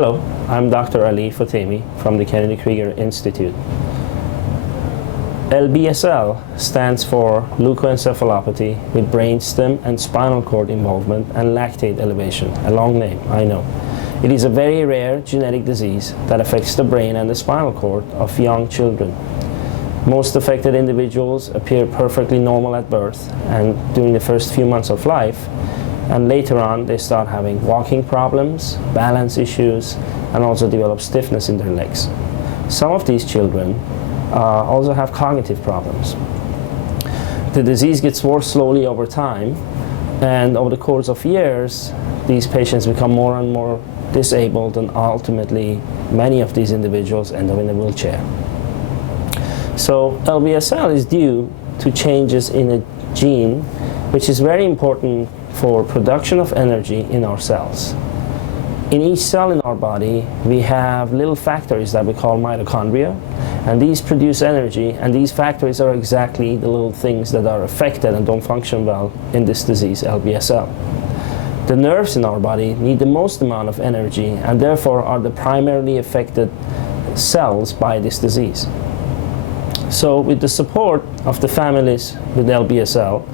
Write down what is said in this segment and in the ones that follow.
Hello, I'm Dr. Fatemi from the Kennedy Krieger Institute. LBSL stands for leukoencephalopathy with brainstem and spinal cord involvement and lactate elevation. A long name, I know. It is a very rare genetic disease that affects the brain and the spinal cord of young children. Most affected individuals appear perfectly normal at birth and during the first few months of life, and later on they start having walking problems, balance issues, and also develop stiffness in their legs. Some of these children also have cognitive problems. The disease gets worse slowly over time, and over the course of years these patients become more and more disabled, and ultimately many of these individuals end up in a wheelchair. So LBSL is due to changes in a gene which is very important for production of energy in our cells. In each cell in our body we have little factories that we call mitochondria, and these produce energy, and these factories are exactly the little things that are affected and don't function well in this disease, LBSL. The nerves in our body need the most amount of energy and therefore are the primarily affected cells by this disease. So with the support of the families with LBSL,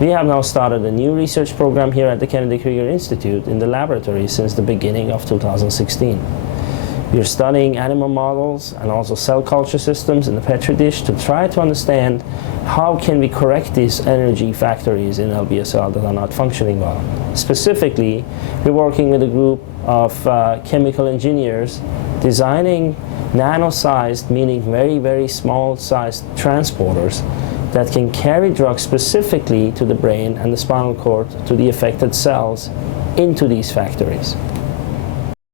we have now started a new research program here at the Kennedy Krieger Institute in the laboratory since the beginning of 2016. We are studying animal models and also cell culture systems in the Petri dish to try to understand how can we correct these energy factories in LBSL that are not functioning well. Specifically, we're working with a group of chemical engineers designing nano-sized, meaning very, very small-sized transporters that can carry drugs specifically to the brain and the spinal cord, to the affected cells, into these factories.